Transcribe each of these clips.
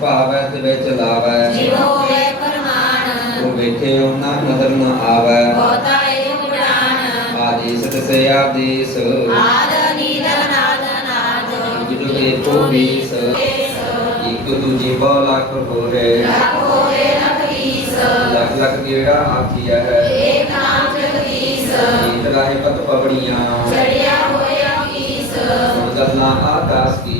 ਭਾਵੈ ਤੇ ਵਿੱਚ ਲਾਵੈ ਜਿਵ ਹੋਵੇ ਪਰਮਾਨ ਉਹ ਵੇਖੇ ਉਹਨਾਂ ਨਦਰ ਨ ਆਵੈ। ਬਹੁਤਾ ਏ ਉਡਾਨ ਆਦੇਸ ਤਿਸੇ ਆਦੇਸ। ਆਦ ਨੀਦ ਨਾਦ ਨਾਦ ਜੁਗ ਏਕੋ ਵੀਸ ਇਕ ਦੂਜੀ ਬਹੁ ਲੱਖ ਹੋਰੇ। ਲਖ ਹੋਏ ਲਖ ਵੀਸ ਲੱਖ ਲੱਖ ਜਿਹੜਾ ਆਖੀਆ ਹੈ। ਏਕ ਨਾਮ ਜਗਦੀਸ਼। ਨੀਤ ਰਾਹੇ ਪਤ ਪਵੜੀਆਂ ਚੜਿਆ ਹੋਇਆ ਕੀਸ। ਸੁਣ ਗੱਲਾਂ ਆਕਾਸ ਕੀ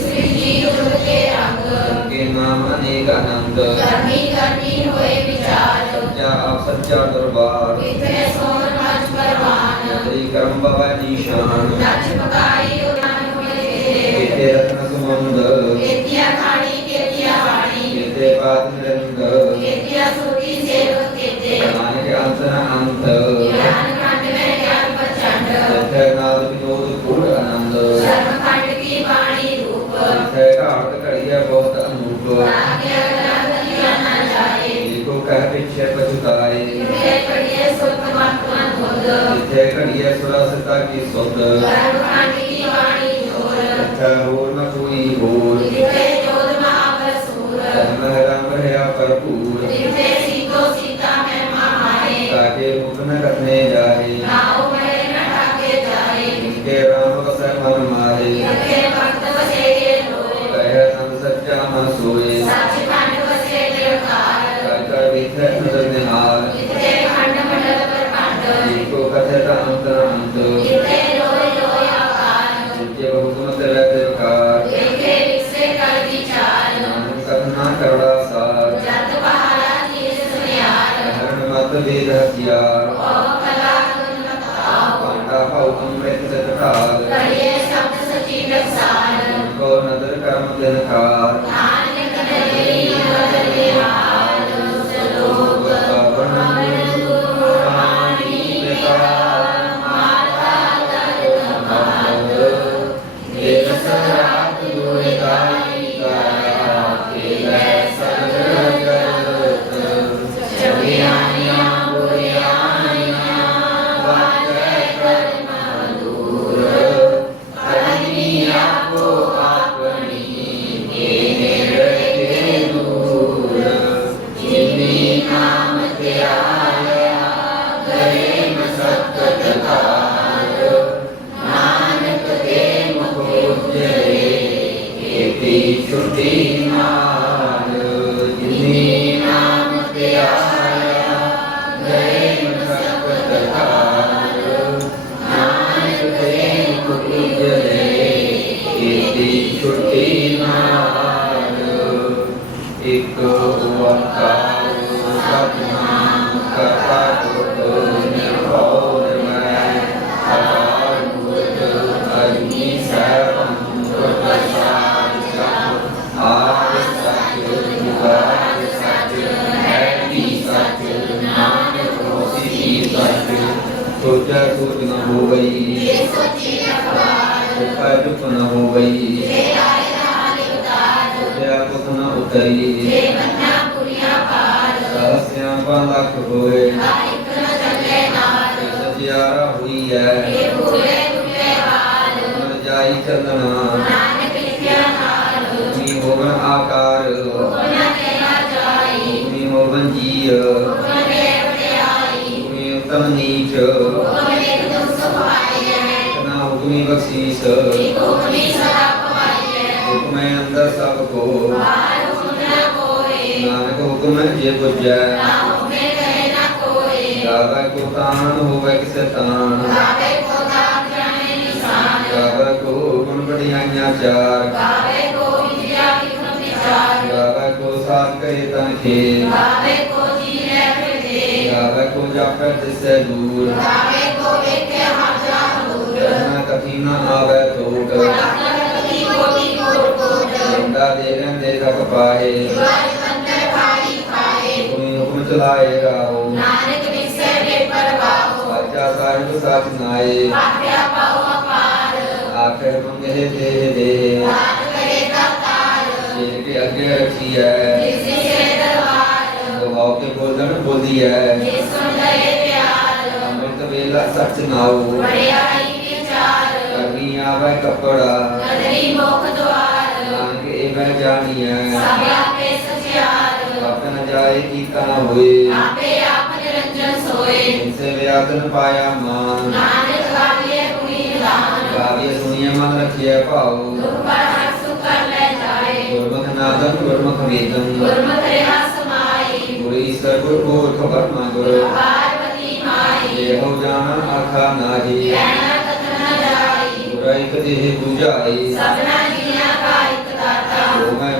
ਨਾਮ ਅਨੇਕ ਆਨੰਦ ਕਰਮੀ ਕਰਮੀ ਹੋਏ ਵਿਚਾਰ। ਸੱਚਾ ਆਪ ਸੱਚਾ ਦਰਬਾਰ। ਕੀ ਸੁਧ ਸਰਬ ਖੰਡ ਕੀ ਬਾਣੀ ਜੋਰ ਜਿਥੇ ਹੋਰ ਨ ਕੋਈ ਹੋਰ ਜਿਤੇ ਜੋਤ ਮਹਾਬਲ ਸੂਰ ਧਰਮ ਰੰਗ ਰਹਾ ਭਰਪੂਰ ਜਿਤੇ ਸੀਤੋ ਸੀਤਾ ਮੈਂ ਮਾਰੇ ਤਾਕੇ ਰੂਪ ਨ ਨ ਉਤਰੀ ਜੇ ਬੰਨਾ ਪੁਰੀਆ ਪਾਰ ਸਹਸਿਆਂ ਲੱਖ ਹੋਏ। ਇੱਕ ਨ ਚੱਲੇ ਨਾਲ। ਸਚਿਆਰਾ ਹੋਈ ਐ ਇਹ ਭੂਲੇ ਤੁਮੇ ਹਾਲ। ਮਨ ਜਾਈ ਚੱਲਣਾ ਨਾਨਕ ਲਿਖਿਆ ਹਾਲ। ਤੁਮੀ ਹੋਵਨ ਆਕਾਰ। ਹੁਕਮ ਤੇਰਾ ਜਾਈ। ਤੁਮੀ ਹੋਵਨ ਜੀਅ। ਹੁਕਮ ਦੇ ਵਡਿਆਈ ਤੁਮੀ ਉਤਮ ਨੀਚ। ਹੁਕਮ ਦੇ ਦੁਖ ਸੁਭਾਈਐ। ਨਾ ਹੁਕਮੀ ਬਖਸ਼ੀਸ। ਇਕ ਹੁਕਮੀ ਸਦਾ ਪਵਾਈਐ। ਹੁਕਮੈ ਅੰਦਰ ਸਭ ਕੋ। ਬਾਹਰ ਹੁਕਮ ਜੇ ਬੁਝੈ ਨਾ ਹੁਕਮੇ ਕਰੇ ਨਾ ਕੋਏ ਗਾਵੇ ਕੋ ਤਾਨ ਹੋਵੇ ਕਿਸੇ ਤਾਨ। ਗਾਵੇ ਕੋ ਦਾਤ ਜਾਣੇ ਨਿਸ਼ਾਨ। ਗਾਵੇ ਕੋ ਗੁਣ ਬੜੀਆਂ ਚਾਰ। ਗਾਵੇ ਕੋ ਵਿਦਿਆ ਵਿਖਮ ਵਿਚਾਰ। ਗਾਵੇ ਕੋ ਸਾਥ ਕਰੇ ਤਨ ਖੇ ਗਾਵੇ ਕੋ ਜੀਵੇ ਫਿਰਦੇ ਗਾਵੇ ਕੋ ਜਾਪੈ ਤਿਸੈ ਦੂਰ। ਗਾਵੇ ਕੋ ਵੇਖੇ ਹਾਜਾ ਹਦੂਰ ਨਾ ਕਥੀ ਨਾ ਆਵੇ ਟੋਟ ਕਦੀ ਕੋਟੀ ਕੋਟ ਕੋਟ। ਜਿੰਦਾ ਦੇ ਰਹਿੰਦੇ ਤੱਕ ਪਾਏ ਖਾਏ ਕੋਈ ਹੁਕਮ ਚਲਾਏ ਰਾਹੋ ਨਾਨਕ ਵਿਸੇ ਵੇ ਪਰਵਾਹੋ ਸਾਚਾ ਸਾਹਿਬ ਸਚ ਨਾਏ ਆਖਿਆ ਪਾਉ ਅਪਾਰ ਆਖਰ ਮੰਗੇ ਦੇ ਦੇ ਦਾਤ ਕਰੇ ਦਾਤਾਰ ਜੇ ਕੇ ਅੱਗੇ ਰੱਖੀ ਹੈ ਜਿਸੇ ਸੇ ਦਰਬਾਰ ਗਵਾਉ ਕੇ ਬੋਲਣ ਬੋਲੀ ਹੈ ਜਿਸ ਸੁਣ ਲਏ ਪਿਆਰ ਅੰਮ੍ਰਿਤ ਵੇਲਾ ਸਚ ਨਾਉ ਵੜਿਆਈ ਵਿਚਾਰ ਕਰਨੀ ਆਵੇ ਕਪੜਾ ਨਦਰੀ ਮੁਖ ਦੁਆਰ ਨਾਨਕ ਇਹ ਮੈਂ ਜਾਣੀਐ ਸਭ ਆਪੇ ਸਚਿਆਰ ਆਪਨ ਜਾਏ ਕੀਤਾ ਨਾ ਹੋਏ ਆਪੇ ਆਪ ਨਿਰੰਜਨ ਸੋਏ ਇਨਸੇ ਵਿਆਦਨ ਪਾਇਆ ਮਾਨ ਨਾਨਕ ਗਾਵੀਏ ਕੁਈ ਦਾਨ ਗਾਵੀਏ ਸੁਣੀਏ ਮਨ ਰੱਖਿਆ ਭਾਉ ਦੁਖ ਪਰ ਹਰ ਸੁਖ ਕਰ ਲੈ ਜਾਏ ਗੁਰਮੁਖ ਨਾਦਨ ਗੁਰਮੁਖ ਵੇਦਨ ਗੁਰਮਤਿ ਰਹਾ ਸਮਾਈ ਗੁਰ ਈਸਰ ਗੁਰ ਗੋਰ ਖਬਰ ਨਾ ਗੁਰ ਪਾਰਵਤੀ ਮਾਈ ਇਹੋ ਜਾਣ ਆਖਾ ਨਾਹੀ ਕਹਿਣਾ ਕਥਨ ਨ ਜਾਈ ਗੁਰ ਇਕ ਦੇਹ 부ਝਾਈ ਸਭਨਾ ਜੀਆਂ ਕਾ ਇਕ ਦਾਤਾ ਉਹ ਮੈਂ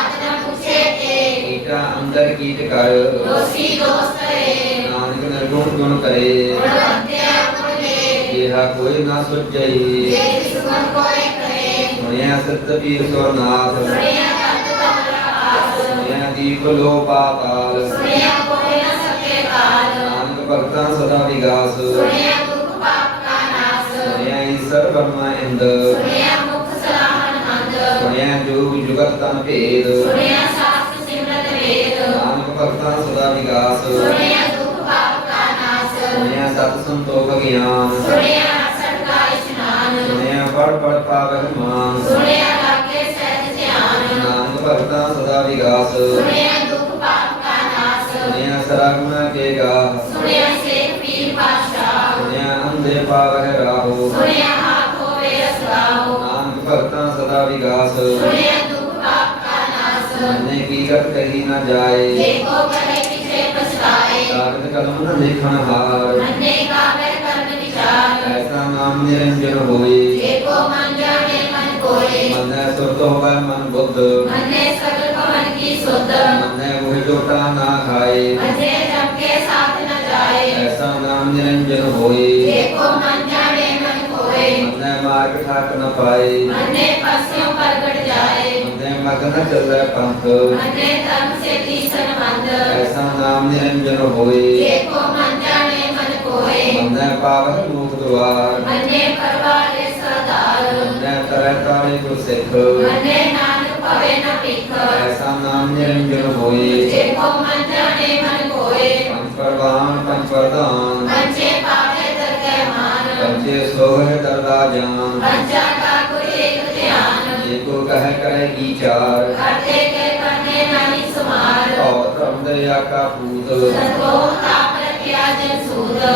ਅੰਦਰ ਕੀਟ ਕਰ ਦੋਸੀ ਦੋਸਤ ਰੇ ਨਾਨਕ ਨਿਰਗੁਣ ਗੁਣ ਕਰੇ। ਗੁਣਵੰਤਿਆ ਗੁਣ ਦੇ ਕਿਹਾ ਕੋਈ ਨਾ ਸੁਝਈ। ਜੇ ਗੁਣ ਕੋਏ ਕਰੇ। ਸੁਣਿਆ ਸਤ ਪੀਰ ਸੋਨਾਥ ਸੁਣਿਆ ਤਤ ਆਸ। ਸੁਣਿਆ ਦੀਪ ਲੋ ਪਾਤਾਲ। ਸੁਣਿਆ ਕੋਈ ਨ ਸਕੇ ਕਾਲ। ਨਾਨਕ ਭਗਤਾਂ ਸਦਾ ਵਿਗਾਸ। ਸੁਣਿਆ ਦੁਖ ਪਾਪ ਕਾ ਨਾਸ। ਸੁਣਿਆ ਈਸਰ ਬਰਮਾ ਇੰਦ। ਸੁਣਿਆ ਮੁਖ ਸਲਾਹਨ ਮੰਦ। ਸੁਣਿਆ ਜੋਗ ਜੁਗਤ ਤਨ ਭੇਦ। ਸੁਣਿਆ ਭਗਤਾਂ ਸਦਾ ਵਿਗਾਸ ਸੁਣਿਆ ਦੁਖ ਪਾਪ ਕਾ ਨਾਸ। ਸੁਣਿਆ ਸਤ ਸੰਤੋਖ ਗਿਆਨ ਸੁਣਿਆ ਅਸਟ ਕਾ ਇਸ਼ਨਾਨ। ਸੁਣਿਆ ਪੜ ਪੜ ਪਾਵਕ ਮਾਨ। ਸੁਣਿਆ ਲਾਗੇ ਸਹਿਜ ਧਿਆਨ। ਨਾਨਕ ਭਗਤਾਂ ਸਦਾ ਵਿਗਾਸ। ਸੁਣਿਆ ਦੁਖ ਪਾਪ ਕਾ ਨਾਸ। ਸੁਣਿਆ ਸਰਾਗੁਣਾ ਕੇ ਗਾ। ਸੁਣਿਆ ਸੇਖ ਪੀਰ ਪਾਤਸ਼ਾਹ। ਸੁਣਿਆ ਅੰਧੇ ਪਾਵਕ ਰਾਹੋ। ਸੁਣਿਆ ਹਾਥ ਹੋਵੇ ਅਸਗਾਓ ਨਾਨਕ ਭਗਤਾਂ ਸਦਾ ਵਿਗਾਸ। ਸੁਣਿਆ ਮੰਨੇ ਕੀ ਗਤ ਕਹੀ ਨਾ ਜਾਏ। ਦੇਖੋ ਕਰੇ ਪਿਛੇ ਪਛਤਾਏ। ਕਾਗਦ ਕਲਮ ਨ ਲਿਖਣ ਹਾਰ। ਮੰਨੇ ਕਾਬਰ ਕਰਨ ਵਿਚਾਰ। ਐਸਾ ਨਾਮ ਨਿਰੰਜਨ ਹੋਏ। ਦੇਖੋ ਮਨ ਜਾਣੇ ਮਨ ਕੋਏ। ਮੰਨੈ ਸੁਰਤ ਹੋਵੇ ਮਨ ਬੁੱਧ। ਮੰਨੇ ਸਗਲ ਭਵਨ ਕੀ ਸੁਧ। ਮੰਨੈ ਉਹ ਜੋਟਾ ਨਾ ਖਾਏ। ਮੰਨੇ ਜਮ ਕੇ ਸਾਥ ਨ ਜਾਏ। ਐਸਾ ਨਾਮ ਨਿਰੰਜਨ ਹੋਏ। ਦੇਖੋ ਮਨ ਜਾਣੇ ਮਨ ਕੋਏ। ਮੰਨੈ ਮਾਰਗ ਠਾਕ ਨ ਪਾਏ। ਮੰਨੇ ਪਸਿਓ ਪ੍ਰਗਟ ਜਾਏ। ਮੰਨੈ ਮਗ ਨ ਚੱਲੈ ਪੰਥ। ਮੰਨੇ ਧਰਮ ਸੇ ਤੀਸਨ ਮੰਦ ਐਸਾ ਨਾਮ ਨਿਰੰਜਨ ਹੋਏ। ਦੇਖੋ ਮਨ ਜਾਣੇ ਮਨ ਕੋਏ। ਮੰਨੈ ਪਾਵਕ ਮੂਖ ਦੁਆਰ ਮੰਨੇ ਪਰਵਾਰੇ ਸਰਦਾਰ। ਮੰਨੈ ਤਰੈ ਤਾਰੇ ਗੁਰ ਸਿੱਖ ਮੰਨੇ ਨਾਨਕ ਭਵੇ ਨ ਭਿਖ। ਐਸਾ ਨਾਮ ਨਿਰੰਜਨ ਹੋਏ। ਦੇਖੋ ਮਨ ਜਾਣੇ ਮਨ ਕੋਏ। ਪੰਜ ਪਰਵਾਨ ਪੰਜ ਪ੍ਰਧਾਨ। ਪੰਚੇ ਪਾਵੇ ਦਰਗਹਿ ਮਾਨ। ਪੰਜੇ ਸੋਹੇ ਦਰਦਾ ਜਾਨ। ਪੰਚਾ ਕਾ ਕੋ ਕਹੈ ਕਰੈ ਕੀ ਚਾਰ। ਕਰਤੇ ਕੇ ਕਰਨੇ ਨਾਹੀ ਸਮਾਰ। ਔ ਧਰਮ ਦਰਿਆ ਕਾ ਪੂਤ। ਸਤੋ ਤਾਪ ਰਖਿਆ ਜਨ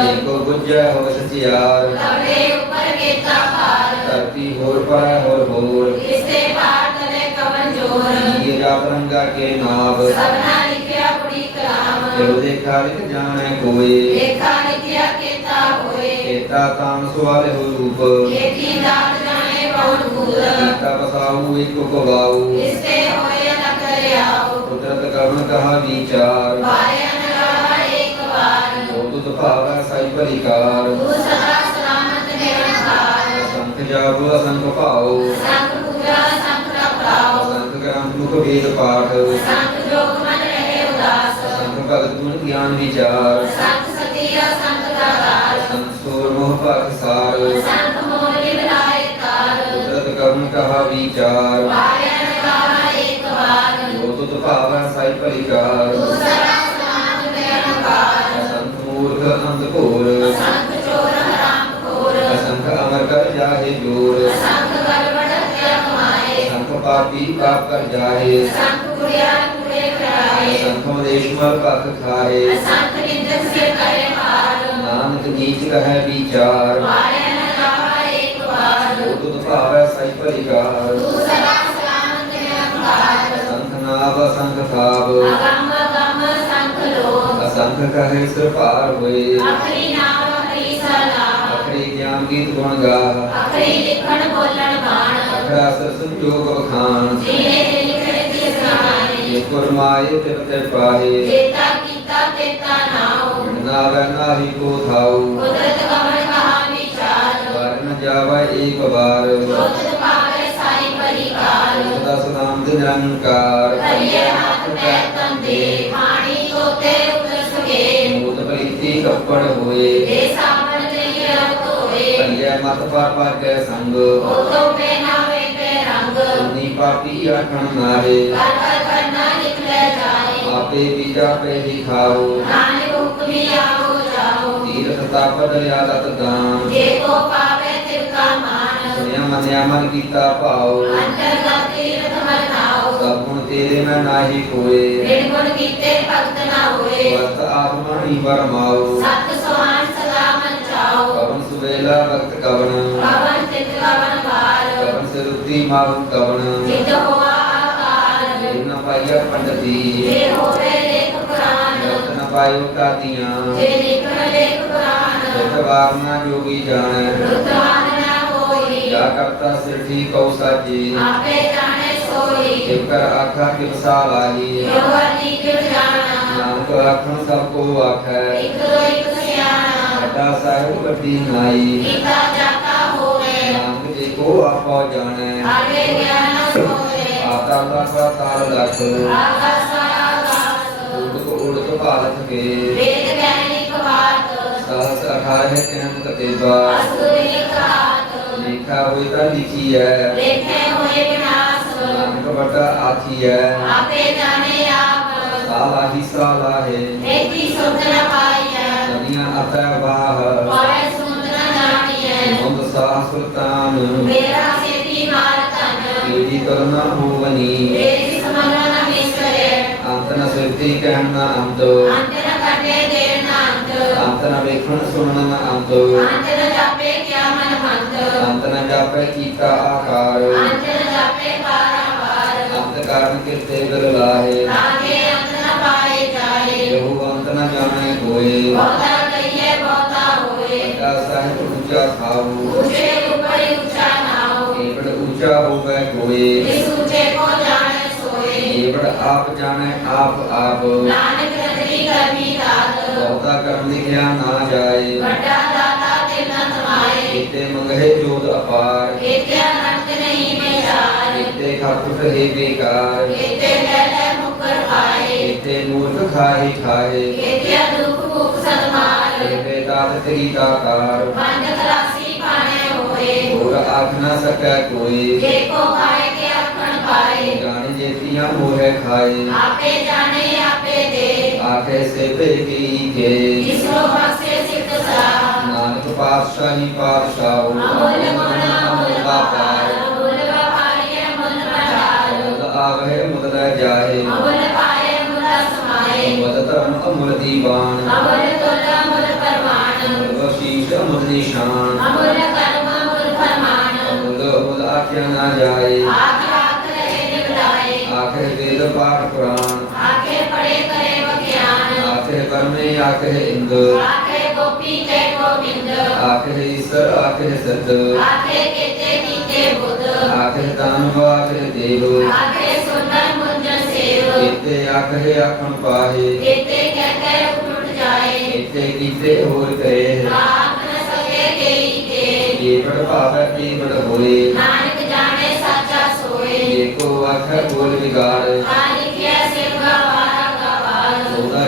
ਜੇ ਕੋ ਗੁਜੈ ਹੋ ਸਚਿਆਰ ਤਵੜੇ ਉੱਪਰ ਕੀਤਾ ਭਾਰ। ਧਰਤੀ ਹੋਰ ਪਰ ਹੋਰ ਹੋਰ। ਇਸੇ ਭਾਰ ਤਲੇ ਕਵਨ ਜੋਰ। ਜੀ ਰਾਤ ਰੰਗਾ ਕੇ ਨਾਭ ਸਭਨਾ ਲਿਖਿਆ ਕੁੜੀ ਕਲਾਮ ਜੋ ਦੇਖਾ ਲਿਖ ਜਾਣੈ ਕੋਏ। ਲੇਖਾ ਲਿਖਿਆ ਕੀਤਾ ਹੋਏ। ਕੀਤਾ ਤਾਨ ਸਵਾਲੇ ਹੋ ਰੂਪ। ਕੌਣ ਭੂਲ ਕੀਤਾ ਬਸਾਉ ਇੱਕ ਗਵਾਉ ਇਸੇ ਹੋਏ ਨ ਕਰਿਆਓ ਕੁਦਰਤ ਕਰਮ ਕਹਾ ਵਿਚਾਰ ਵਾਰਿਆ ਨ ਰਹਾ ਏਕ ਵਾਰ ਉਹ ਤੁਧ ਭਾਵੈ ਸਾਈ ਭਰੀਕਾਰ ਤੂੰ ਸਦਾ ਸਲਾਮਤ ਨਿਰੰਕਾਰ ਸੰਖ ਜਾਗੋ ਅਸੰਖ ਭਾਉ ਸੰਤ ਪੂਜਾ ਸੰਤ ਰਖਾਓ ਸੰਖ ਗ੍ਰੰਥ ਮੁਖ ਵੇਦ ਪਾਠ ਸੰਤ ਜੋਗ ਮਨ ਰਹੇ ਉਦਾਸ ਸੰਖ ਭਗਤ ਗੁਣ ਗਿਆਨ ਵਿਚਾਰ ਸੰਤ ਸਤਿਆ ਸੰਤ ਦਾਤਾਰ ਸੰਤ ਸੂਰ ਮੋਹ ਭਖ ਸਾਰ ਸੰਤ ਕਹਾ ਵਿਚਾਰ। ਵਾਰਿਆ ਕਾਵਾ ਇੱਕ ਵਾਰ। ਜੋ ਤੁਤ ਭਾਵੈ ਸਾਈ ਭਲਿਕਾਰ। ਦੂਸਰਾ ਸਾਥ ਮੇਰਾ ਪਾਰ ਅਸੰਤ ਮੂਰਖ ਅੰਧ ਘੋਰ। ਅਸੰਤ ਚੋਰ ਹਰਾਮ ਘੋਰ ਅਸੰਤ ਅਮਰ ਕਰ ਜਾਹੇ ਜੋਰ। ਅਸੰਤ ਗੜਬੜ ਕਿਆ ਕਮਾਏ। ਅਸੰਤ ਪਾਪੀ ਪਾਪ ਕਰ ਜਾਹੇ। ਅਸੰਤ ਕੁੜਿਆ ਕੁੜੇ ਕਰਾਏ। ਅਸੰਤ ਦੇਸ਼ ਮਰ ਪਖ ਖਾਏ। ਅਸੰਤ ਸੰਖ ਥਾਪ ਅਗੰਮ ਅਗੰਮ ਸੰਤ ਲੋਕ ਅਸੰਖ ਕਹੇ ਸਿਰ ਭਾਰ ਹੋਏ। ਅਖਰੀ ਨਾਮ ਅਖਰੀ ਸਲਾਮ ਅਖਰੀ ਗਿਆਨ ਗੀਤ ਗੁਣ ਗਾ ਅਖਰੀ ਲਿਖਣ ਬੋਲਣ ਬਾਣ। ਅਖਰਾ ਸਰ ਸੰਜੋਗ ਬਖਾਨ ਜੀਨੇ ਦੇ ਲਿਖੜੇ ਦੀ ਸਰਾਣੇ ਜੇ ਕੁਰਮਾਏ ਤਿਰ ਤਿਰ ਪਾਹੇ ਜੇਤਾ ਕੀਤਾ ਤੇਤਾ ਨਾਉ। ਨਾਵੈ ਨਾਹੀ ਕੋ ਥਾਉ। ਕੁਦਰਤ ਕਵਣ ਕਹਾ ਵਿਚਾਰ। ਵਾਰ ਨ ਜਾਵੈ ਏਕ ਵਾਰ। ਜੋਤਿ ਸਦਾ ਸਦਾਮ ਦੇ ਨਿਰੰਕਾਰ। ਕਰੀਏ ਹੱਥ ਪੈਰ ਤੰਦੇ ਪਾਣੀ ਤੋਤੇ ਉਤਰ ਸਕੇ ਮੋਦ ਪ੍ਰੀਤੀ ਕੱਪੜ ਹੋਏ। ਦੇ ਸਾਵਣ ਰਤ ਹੋਏ। ਕਲਿਆ ਮਤ ਪਾਰ ਪਾਰ ਕੈ ਸੰਗ। ਉਹ ਤੋਂ ਨਾਵੇ ਤੇ ਰੰਗ। ਸੁਨੀ ਪਾਪੀ ਆਖਣ ਨਾਰੇ। ਕਰ ਕਰ ਕਰਨਾ ਨਿਕਲੇ ਜਾਏ। ਆਪੇ ਬੀਜਾ ਪੇ ਹੀ ਖਾਓ। ਨਾਨਕ ਹੁਕਮੀ ਆਵੋ ਜਾਓ। ਤੀਰਥ ਤਪ ਦਰਿਆ ਦਤ ਦਾਨ। ਜੇ ਕੋ ਪਾਵੇ ਤਿਰਕਾ ਮਾਨ। ਸੁਨਿਆ ਮੰਨਿਆ ਮਨ ਕੀਤਾ ਭਾਉ। ਤੀਰਥ ਮਰਨਾਓ ਸਭ ਗੁਣ ਤੇਰੇ ਮੈਂ ਨਾਹੀ ਕੋਏ। ਬਿਨ ਗੁਣ ਕੀਤੇ ਭਗਤ ਨਾ ਹੋਏ। ਵਰਤ ਆਤਮਾ ਹੀ ਵਰਮਾਉ ਸਤ ਸੁਹਾਨ ਸਦਾ ਮਨ ਚਾਓ ਕਵਨ ਸੁਵੇਲਾ ਵਕਤ ਕਵਨ ਪਵਨ ਤਿਤ ਕਵਨ ਵਾਰ। ਕਵਨ ਸਿਰੁਤੀ ਮਾਹੁ ਕਵਨ ਜਿਤ ਹੋਆ ਆਕਾਰ। ਨ ਪਾਈਆ ਪੰਡਤੀ। ਜੇ ਹੋਵੇ ਲੇਖ ਪੁਰਾਨ ਨ ਪਾਇਓ ਕਾਤੀਆਂ ਜੇ ਲਿਖਣ ਲੇਖ ਪੁਰਾਨ ਜਤ ਵਾਰਨਾ ਜੋਗੀ ਜਾਣੈ। ਰੁਤਵਾਨ ਨਾ ਹੋਈ। ਜਾ ਕਰਤਾ ਸਿਰ ਠੀਕ ਕਉ ਸਾਜੀ ਆਪੇ ਜਾਣੇ ਸੋਈ। ਕਰ ਆਖਾ ਕਿਵ ਸਾਲਾਹੀ ਜੋ ਵਰਨੀ ਕਿਵ ਜਾਣਾ ਨਾਨਕ ਆਖਣ ਸਭ ਕੋ ਆਖੈ। ਇਕ ਦੋ ਇਕ ਸਿਆਣਾ। ਵੱਡਾ ਸਾਹਿਬ ਵੱਡੀ ਨਾਈ ਕੀਤਾ ਜਾਤਾ ਹੋਵੇ। ਨਾਨਕ ਜੀ ਕੋ ਆਪੋ ਜਾਣੈ। ਆਗੇ ਗਿਆਨ ਹੋਵੇ। ਆਤਾ ਦਾ ਤਾਲ ਲਖ ਆਕਾਸ ਆਕਾਸ ਉੜਕ ਉੜਕ ਭਾਲਤ ਕੇ। ਵੇਦ ਗਿਆਨੀ ਕਵਾਤ। ਸਹਸ 18 ਕਹਿਮ ਕਤੇਬਾ। ਅਸੁਰੀ ਕਹਾਤ ਲੇਖਾ ਹੋਈ ਤਾਂ ਲਿਖੀ ਹੈ ਲੇਖੇ ਆਖੀ ਹੈ। ਆਪੇ ਜਾਣੇ ਆਪ। ਸਾਲਾ ਹੀ ਸਾਲਾ ਹੈ। ਏਤੀ ਸੁਧ ਨ ਪਾਈਐ। ਦੁਨੀਆ ਅਤੈ ਬਾਹ ਪਾਵੇ ਸੁਧ ਨ ਜਾਣੀਐ। ਮੁੰਦ ਸਾਹ ਸੁਲਤਾਨ ਮੇਰਾ ਸੇਤੀ ਮਾਰ ਤਨ ਕੀੜੀ ਕਰਨਾ ਹੋਵਨੀ। ਤੇਰੀ ਸਮਰਨ ਨ ਵਿਸਰੇ ਅੰਤ ਨ ਸਿਰਤੀ ਕਹਿਣ ਅੰਤ। ਅੰਤ ਨ ਕੱਟੇ ਦੇਣ ਅੰਤ। ਅੰਤ ਨ ਵੇਖਣ ਸੁਣਨ ਨਾ ਅੰਤ। ਅੰਤ ਨ ਜਾਪੇ ਕਿਆ ਮਨ ਮੰਤ। ਅੰਤ ਨ ਜਾਪੈ ਕੀਤਾ ਆਕਾਰ। ਅੰਤ ਨ ਪਾਰਾਵਾਰ ਅੰਤ ਕਾਰਨ ਕਿਰਤੇ ਬਿਲ ਲਾਹੇ ਲਾਗੇ ਅੰਤ ਨ ਪਾਏ ਜਾਏ ਇਹੋ ਅੰਤ ਨ ਜਾਣੈ ਕੋਏ ਬਹੁਤਾ ਕਹੀਏ ਬਹੁਤਾ ਹੋਏ ਵੱਡਾ ਸਾਹਿਬ ਉੱਚਾ ਖਾਉ ਉੱਚੇ ਉੱਪਰ ਉੱਚਾ ਨਾਉ ਏਵੜ ਉੱਚਾ ਹੋਵੇ ਕੋਏ ਇਸ ਉੱਚੇ ਕੋ ਜਾਣੇ ਸੋਏ ਏਵੜ ਆਪ ਜਾਣੈ ਆਪ ਆਪ ਨਾਨਕ ਰਤਨੀ ਕਰਮੀ ਦਾਤ ਬਹੁਤਾ ਕਰਮ ਲਿਖਿਆ ਨਾ ਜਾਏ ਵੱਡਾ ਦਾਤਾ ਦਿਲ ਨ ਤਮਾਏ ਕੀਤੇ ਮੰਗਹਿ ਜੋਤ ਅਪਾਰ ਕੀਤਿਆ ਨੰਤ ਨਹੀਂ ਵਿਚਾਰ ਕੀਤੇ ਖਪਟ ਹੈ ਬੇਕਾਰ ਕੀਤੇ ਲੈ ਲੈ ਮੁਕਰ ਖਾਏ ਕੀਤੇ ਮੂਰਖ ਖਾਹੀ ਖਾਏ ਕੀਤਿਆ ਦੁਖ ਭੁਖ ਸਦਮਾਰ ਕੀਤੇ ਦਾਤ ਤੇਰੀ ਦਾਤਾਰ ਬੰਦ ਕਲਾਸੀ ਪਾਣੇ ਹੋਏ ਹੋਰ ਆਖ ਨਾ ਸਕੈ ਕੋਈ ਜੇ ਕੋ ਖਾਏ ਕੇ ਆਖਣ ਪਾਏ ਜਾਣੇ ਜੇਤੀਆਂ ਮੋਹਿ ਖਾਏ ਆਪੇ ਜਾਣੇ ਆਪੇ ਦੇ ਆਖੇ ਸੇ ਕੀ ਕੇ ਜਿਸੋ ਬਖਸ਼ੇ ਸਿੱਧ ਸਾ ਨਾਨਕ ਪਾਤਸ਼ਾਹੀ ਪਾਤਸ਼ਾਹ ਬਰਮੇ ਆਖੇ ਇੰਦ ਆਖੇ ਗੋਪੀ ਜੈ ਗੋਬਿੰਦ ਆਖੇ ਈਸਰ ਆਖੇ ਸਤ ਆਖੇ ਕੀਤੇ ਕੀਤੇ ਬੁੱਧ ਆਖੇ ਦਾਨਵ ਆਖੇ ਦੇਵ ਆਖੇ ਸੁੰਦਰ ਮੁੰਜਨ ਸੇਵ ਕੀਤੇ ਆਖੇ ਆਖਣ ਪਾਹੇ ਕੀਤੇ ਕਹਿ ਕਹਿ ਉਠ ਜਾਏ ਕੀਤੇ ਕੀਤੇ ਹੋਰ ਕਰੇ ਆਖ ਨ ਸਕੇ ਕਈ ਕੇ ਜੇ ਬੜ ਭਾਵੈ ਕੀ ਬੜ ਹੋਏ ਨਾਨਕ ਜਾਣੇ ਸਾਚਾ ਸੋਏ ਜੇ ਕੋ ਆਖੈ ਬੋਲ ਵਿਗਾੜ ਆ ਲਿਖਿਆ ਸਿਵਗਾ ਵਾਰਾ ਗਵਾਰ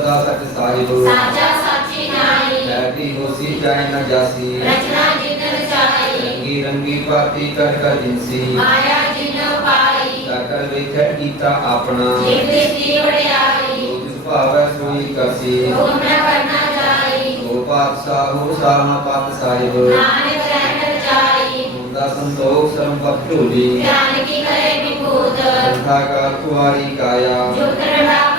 ਸੋਈ ਸੋਈ ਸਦਾ ਸਚ ਸਾਹਿਬ ਸਾਚਾ ਸਾਚੀ ਨਾਈ ਐਟੀ ਹੋਸੀ ਜਾਇ ਨ ਜਾਸੀ ਰਚਨਾ ਜਿਨ ਰਚਾਈ ਰੰਗੀ ਰੰਗੀ ਪਾਤੀ ਕਰ ਕਰ ਜਿਨਸੀ ਮਾਇਆ ਜਿਨ ਪਾਈ ਕਰ ਕਰ ਵੇਖੈ ਕੀਤਾ ਆਪਣਾ ਜਿਨ ਦੀ ਵੜਿਆਈ ਜੋ ਜਿਸ ਭਾਵੈ ਸੋਈ ਕਰਸੀ ਹੁਕਮ ਨ ਕਰਨਾ ਜਾਈ ਉਹ ਪਾਤਸ਼ਾਹ ਹੋ ਸਾਹਾ ਪਤ ਸਾਹਿਬ ਨਾਨਕ ਰਹਿਣ ਰਚਾਈ ਮੁੰਦਾ ਸੰਤੋਖ ਸਰਮ ਪਤ ਝੋਲੀ ਗਿਆਨ ਕੀ ਕਰੇ ਵਿਭੂਤ ਸੰਥਾ ਕਾਲ ਕੁਆਰੀ ਕਾਇਆ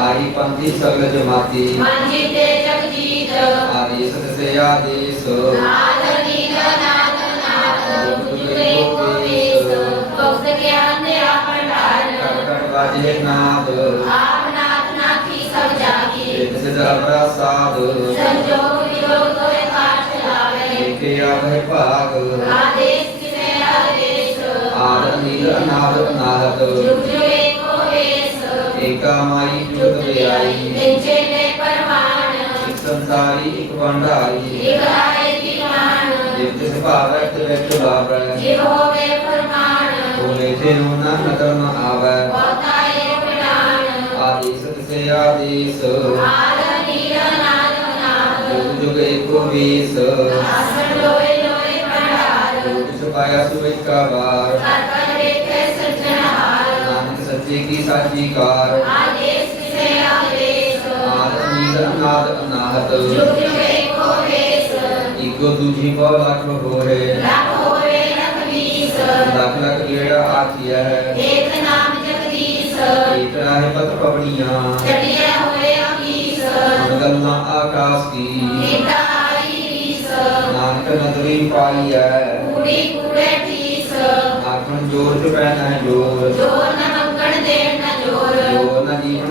ਜੁਗ ਆਈ ਪੰਥੀ ਸਗਲ ਜਮਾਤੀ ਮੰਜੀ ਤੇ ਜਗਜੀਤ ਆਦੇਸ ਸੇ ਆਦੇਸ। ਨਾਦ ਨੀਲ ਨਾਦ ਨਾਦ ਤੁਝੇ ਕੋ ਵੇਸ। ਭਗਤ ਗਿਆਨ ਦੇ ਆਪਣਾਰ ਕਟ ਕਟ ਵਾਜੇ ਨਾਦ। ਆਪ ਨਾਥ ਨਾਥੀ ਸਭ ਜਾਗੀ। ਇਕ ਸਿਧਾ ਪ੍ਰਸਾਦ ਸੰਜੋਗ ਵਿਯੋਗ ਤੋਏ ਕਾਟ ਲਾਵੇ। ਏਕੇ ਆਵੇ ਭਾਗ। ਆਦੇਸ਼ ਕਿਨੇ ਆਦੇਸ਼। ਆਦ ਨੀਲ ਅਨਾਦ ਅਨਾਹਤ ਜੁਗ ਜੁਗ ਏਕੋ ਵੇਸ ਏਕਾ ਮਾਈ ਜੁਗਤ ਵਿਆਈ ਨਿਚੇ ਨੇ ਪਰਮਾਨ ਇਕ ਸੰਸਾਰੀ ਇਕ ਭੰਡਾਰੀ ਇਕ ਆਏ ਦੀਵਾਨ ਜਿਸ ਤਿਸ ਭਾਵੈ ਤੇ ਵਿੱਚ ਲਾਵੈ ਜਿਵ ਹੋਵੇ ਫਰਮਾਨ ਉਹ ਮੇਥੇ ਨੂੰ ਨਾ ਨਦਰ ਨ ਆਵੈ ਬਹੁਤਾ ਏ ਪ੍ਰਾਨ ਆਦੇਸ ਸੇ ਆਦੇਸ ਆਦ ਨੀਲ ਨਾਦ ਨਾਦ ਜੁਗ ਜੁਗ ਏਕੋ ਵੀਸ ਆਸਣ ਲੋਏ ਲੋਏ ਭੰਡਾਰ ਜਿਸ ਪਾਇਆ ਸੁਇਕਾ ਵਾਰ ਕਰ ਕਰ ਵੇਖੇ ਸੱਜਣਹਾਰ ਸੱਚੇ ਕੀ ਸਾਚੀ ਕਾਰ। ਆਦੇਸ਼ ਕਿਨੇ ਆਦੇਸ਼। ਆਦ ਨੀਲ ਅਨਾਦ ਅਨਾਹਤ। ਜੁਗ ਏਕੋ ਵੇਸ। ਇਕੋ ਦੂਜੀ ਬਹੁ ਲੱਖ ਹੋਰੇ ਰੱਖ ਹੋਵੇ ਰਖ ਵੀਸ। ਲੱਖ ਲੱਖ ਜਿਹੜਾ ਆਖਿਆ ਹੈ ਏਕ ਨਾਮ ਜਗਦੀਸ਼। ਏਕ ਰਾਹੇ ਪਤ ਪਵਣੀਆਂ ਚੜਿਆ ਹੋਏ ਅਮੀਸ ਮਨ ਗੱਲਾਂ ਆਕਾਸ ਕੀ ਏਕਾ ਆਈ ਰੀਸ ਨਾਨਕ ਨਦਰੀ ਪਾਈ ਹੈ ਕੂੜੀ ਕੂੜੇ ਠੀਸ ਆਖਣ ਜੋਰ ਚ ਪੈਣਾ ਹੈ ਜੋਰ। ਜੋਰ ਨ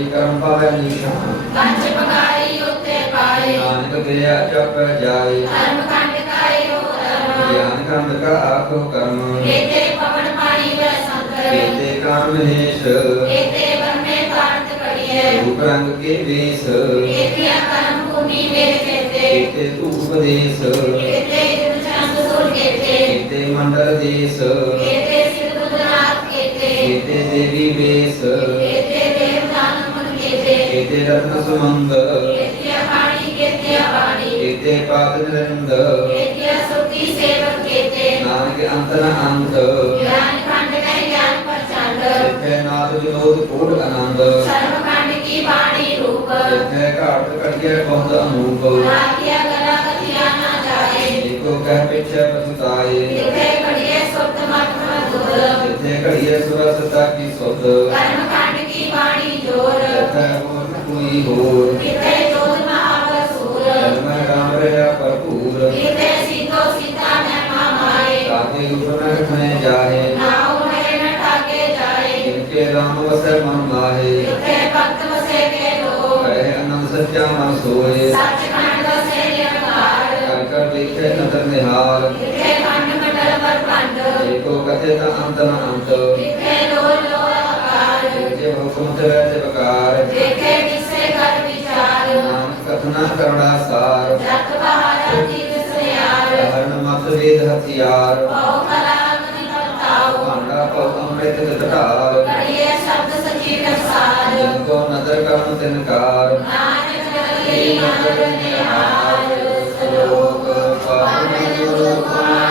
ਸੋਹਣ ਪੰਜ ਕਰਮ ਪਾਵੈ ਨਿਸ਼ਾਨ ਪੰਜ ਪਕਾਰੀ ਉੱਤੇ ਪਾਏ ਨਾਨਕ ਗਿਆ ਜਪ ਜਾਏ ਧਰਮ ਖੰਡ ਕਾਏ ਹੋ ਧਰਮ ਗਿਆਨ ਕੰਦ ਕਾ ਆਖੋ ਕਰਮ ਕੇਤੇ ਪਵਨ ਪਾਣੀ ਵੈ ਸੰਤਰ ਕੇਤੇ ਕਾਮ ਮਹੇਸ਼ ਕੇਤੇ ਵਰਨੇ ਕਾਰਤ ਕੜੀਏ ਰੂਪ ਰੰਗ ਕੇ ਵੇਸ ਕੇਤਿਆ ਕਰਮ ਭੂਮੀ ਮੇਰੇ ਕੇਤੇ ਕੇਤੇ ਧੂਪ ਦੇਸ ਕੇਤੇ ਚੰਦ ਸੁਰ ਕੇਤੇ ਕੇਤੇ ਮੰਡਲ ਦੇਸ ਕੇਤੇ ਸਿਰ ਬੁਧਨਾਥ ਕੇਤੇ ਕੇਤੇ ਦੇਵੀ ਵੇਸ ਰਤਨ ਸੁਮੰਦ ਕੇਤਿਆ ਪਾਣੀ ਕੇਤਿਆ ਬਾਣੀ ਕੇਤੇ ਪਾਦ ਨਿਰੰਦ ਕੇਤਿਆ ਸੁਤੀ ਸੇਵਕ ਕੇਤੇ ਨਾਨਕ ਅੰਤ ਨ ਅੰਤ ਗਿਆਨ ਖੰਡ ਕੈ ਗਿਆਨ ਪ੍ਰਚੰਡ ਜਿੱਥੇ ਨਾਦ ਵਿਨੋਦ ਕੋਟ ਆਨੰਦ ਸਰਵ ਖੰਡ ਕੀ ਬਾਣੀ ਰੂਪ ਜਿੱਥੇ ਘਾਟ ਕੜੀਏ ਬਹੁਤ ਅਨੂਪ ਰਾਖਿਆ ਗਲਾ ਕਥਿਆ ਨਾ ਜਾਏ ਏਕੋ ਕਹਿ ਪਿਛੇ ਪਛਤਾਏ ਜਿਥੇ ਘੜੀਏ ਸੁਰਤ ਮਤ ਮਧੁਰ ਜਿੱਥੇ ਘੜੀਏ ਸੁਰਸਤਾ ਕੀ ਸੁਧ ਕਰਮ ਖੰਡ ਕੀ ਬਾਣੀ ਜੋਰ ਨ ਕੋਈ ਹੋਰ ਜਿਥੇ ਜੋਤ ਮਹਾਵਸੂਰ ਜਨਮ ਰਾਮ ਰਿਹਾ ਭਰਪੂਰ ਜਿਥੇ ਸਿੱਧੋ ਸਿੱਧਾ ਨਰਮਾ ਮਾਏ ਰੂਪ ਨ ਖਣੇ ਜਾਏ ਨਾਉ ਹੈ ਨ ਠਾਕੇ ਜਾਏ ਜਿਨਕੇ ਰਾਮ ਵਸੈ ਮਨ ਮਾਹੇ ਜਿਥੇ ਭਗਤ ਵਸੇ ਕੇ ਲੋ ਕਹੇ ਅਨੰਦ ਸੱਚਾ ਮਨ ਸੋਏ ਸੱਚ ਖੰਡ ਵਸੇ ਨਿਰਕਾਰ ਕਰ ਕਰ ਦੇਖੇ ਨਦਰ ਨਿਹਾਲ ਜਿਥੇ ਖੰਡ ਮੰਡਲ ਪਰ ਖੰਡ ਏਕੋ ਕਥੇ ਨ ਅੰਤ ਨ ਅੰਤ ਜਿਥੇ ਲੋ ਲੋ ਆਕਾਰ ਜੇ ਹੁਕਮ ਤੇ ਤੇ ਬਕਾਰ ਜਿਥੇ ਵਿਸੇ ਕਰ ਵਿਚਾਰ ਨਾਨਕ ਕਥਨਾ ਕਰੜਾ ਸਾਰ। ਜਤ ਬਹਾਰ ਤੀਰ ਸਿਆਰ ਹਰਨ ਮਤ ਵੇਦ ਹਥਿਆਰ। ਬਹੁ ਕਲਾ ਮਨ ਪਰਤਾਉ ਭਾਂਡਾ ਪਉ ਅੰਮ੍ਰਿਤ ਢਾਲ ਕੜੀਏ ਸ਼ਬਦ ਸਚੀ ਟਕਸਾਲ ਜਿਨ ਕੋ ਨਦਰ ਕਰਨ ਤਿਨਕਾਰ ਨਾਨਕ ਜਗਲੀ ਨਦਰ ਨਿਹਾਲ ਲੋਕ ਪਾਵਨ ਗੁਰੂ ਪਾਣੀ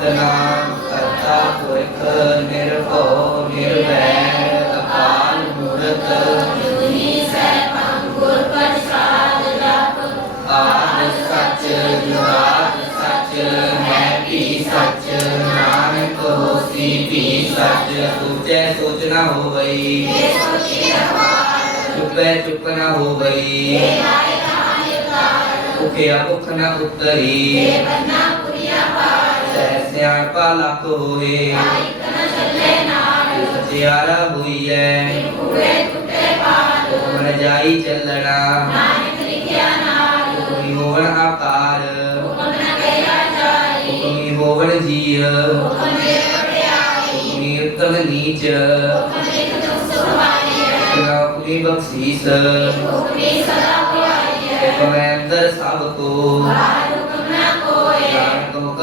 ਸਤਨਾਮ ਕਰਤਾ ਪੁਰਖ ਨਿਰਭਉ ਨਿਰਵੈਰ ਅਕਾਲ ਮੂਰਤ ਜੁਨੀ ਸੈਭੰ ਗੁਰ ਪ੍ਰਸਾਦ ਜਪ ਆਦ ਸੱਚ ਜੁਗਾਦ ਸੱਚ ਹੈ ਵੀ ਸੱਚ ਨਾਨਕ ਹੋਸੀ ਵੀ ਸੱਚ ਸੋਚੈ ਸੋਚ ਨਾ ਹੋਵਈ ਚੁੱਪੈ ਚੁੱਪ ਨਾ ਹੋਵਈ ਆਏ ਭੁਖਿਆ ਭੁਖ ਨਾ ਉਤਰੀ ਜੇ ਬੰਨਾ ਸਿਆਣਪਾ ਲੱਖ ਹੋਏ ਇਕ ਨ ਚੱਲੇ ਨਾਲ ਜਾਈ ਚੱਲਣਾ। ਨਾਨਕ ਲਿਖਿਆ ਨਾਲ ਹੁਕਮੀ ਹੋਵਣ ਆਕਾਰ। ਹੁਕਮ ਹੋਵਣ ਜੀਅ ਹੁਕਮ ਉਤਮ ਨੀਚ। ਹੁਕਮ ਬਖਸ਼ੀਸ। ਹੁਕਮੀ ਸਦਾ ਪੁਆਈ ਹੈ ਹੁਕਮ ਸਭ ਕੋ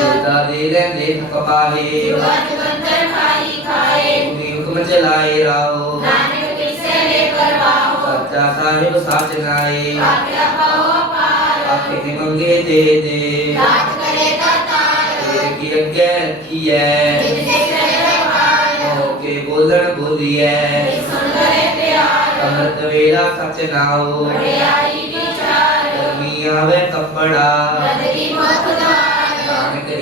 ਨ ਆਵੇ ਟੋਟ ਕਥੀ ਕੋਟੀ ਕੋ ਟੋੜ ਦੇਤਾ ਦੇ ਲੈਂਦੇ ਥਕ ਪਾਹੇ ਜੁਗਤ ਬੰਦਰ ਖਾਈ ਖਾਏ ਹੁਕਮੀ ਹੁਕਮ ਚਲਾਏ ਰਾਓ ਨਾਨਕ ਕਿਸੇ ਲੈ ਕਰਵਾਓ ਸੱਚਾ ਸਾਹਿਬ ਸਾਚ ਨਾਏ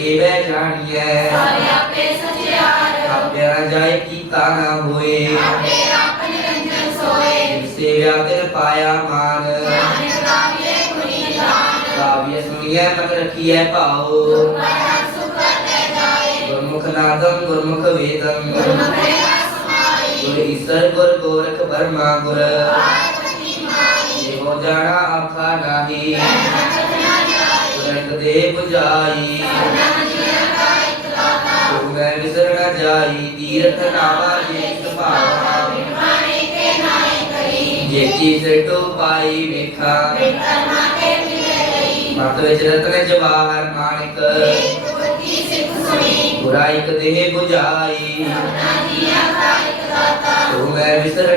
ਏਵੇਂ ਜਾਣੀਐ। ਸਾਰੇ ਆਪੇ ਸਚਿਆਰ। ਆਪਿਆ ਨਾ ਜਾਏ ਕੀਤਾ ਨਾ ਹੋਏ। ਆਪੇ ਆਪ ਨਿਰੰਜਨ ਸੋਏ। ਸੇਵਿਆ ਤਿਨ ਪਾਇਆ ਮਾਨ। ਨਾਨਕ ਕਾਵਿਏ ਗੁਣੀ ਨਿਧਾਨ ਕਾਵਿය ਸੁਣੀਐ ਮਨ ਰਖੀਐ ਭਾਉ। ਗੁਰਮੁਖ ਨਾਦੰ ਗੁਰਮੁਖ ਵੇਦੰ। ਗੁਰਮੁਖ ਰੇਗਾ ਸਮਾਈ। ਗੁਰ ਈਸਰ ਗੁਰ ਗੋਰਖ ਬਰਮਾ ਗੁਰ। ਇਹੋ ਜਾਣਾ ਆਖਾ ਨਾਹੀ। ਗੁਰਕ ਦੇ 부 ਮੈਂ ਵਿਸਰ ਨਾ ਜਾਈ ਤੀਰਥ ਨਾਵਾ ਜੇ ਸੁਭਾਵਾ ਬਿਨਵਾਣੇ ਕੇ ਨਾਏ ਕਰੀ ਜੇਤੀ ਸਟੋ ਪਾਈ ਵੇਖਾ ਬਿਕਰਮਾ ਕੇ ਮਿਲੇ ਗਈ ਮਤ ਵਿੱਚ ਰਤਨ ਜਵਾਹਰ ਮਾਨਿਕ ਇੱਕ ਬੁੱਧੀ ਸਿੱਖ ਸੁਣੀ ਬੁਰਾਈ ਕਦੇ 부ਜਾਈ ਕਰਨਾ ਜੀਆ ਕਾ ਇਕ ਦਾਤਾ ਤੂੰ ਮੈਂ ਵਿਸਰ